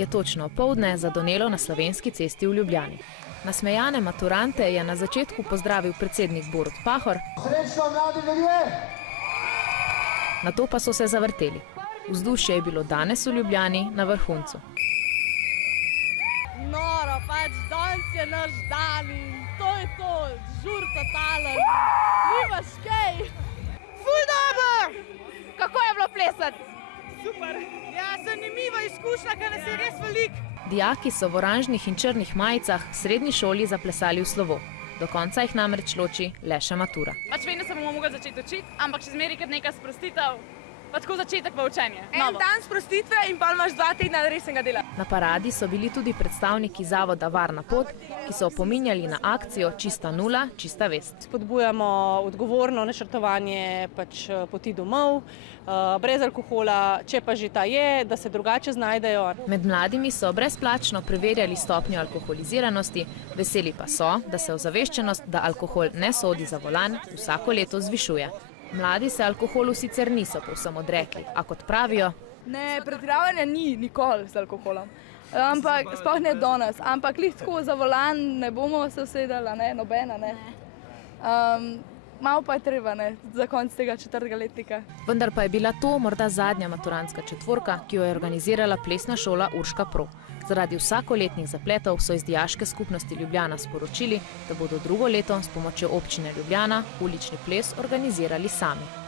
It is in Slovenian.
Je točno opoldne zadonelo na Slovenski cesti v Ljubljani. Nasmejane maturante je na začetku pozdravil predsednik Borut Pahor, Srečno, mladi ljudje! Nato pa so se zavrteli. Vzdušje je bilo danes v Ljubljani na vrhuncu. Noro, pač danes je naš dan in to je to, žur totalen, nimaš kaj. Ful dobro! Kako je bilo plesati? Super! Ja, zanimiva izkušnja, ker nas je res veliko. Dijaki so v oranžnih in črnih majicah v srednji šoli zaplesali v slovo. Do konca jih namreč loči le še matura. Pač vedno se bomo mogli začeti učiti, ampak še zmeraj kot neka sprostitev, pa tako začetek pa učenje. En dan sprostitve in pa imaš 2 tedna resnega dela. Na paradi so bili tudi predstavniki zavoda Varna pot, ki so opominjali na akcijo Čista nula, čista vest. Spodbujamo odgovorno načrtovanje poti domov, brez alkohola, če pa že ta je, da se drugače znajdejo. Med mladimi so brezplačno preverjali stopnjo alkoholiziranosti, veseli pa so, da se ozaveščenost, da alkohol ne sodi za volan, vsako leto zvišuje. Mladi se alkoholu sicer niso povsem odrekli, a kot pravijo, Ne, pretiravanja ni nikoli z alkoholom, ampak sploh ne danes, ampak lih tako za volan ne bomo se usedali, ne, nobena, ne. Malo pa je treba, ne, za konc tega 4. letnika. Vendar pa je bila to morda zadnja maturantska četvorka, ki jo je organizirala plesna šola Urška Pro. Zaradi vsakoletnih zapletov so iz Dijaške skupnosti Ljubljana sporočili, da bodo drugo leto s pomočjo občine Ljubljana ulični ples organizirali sami.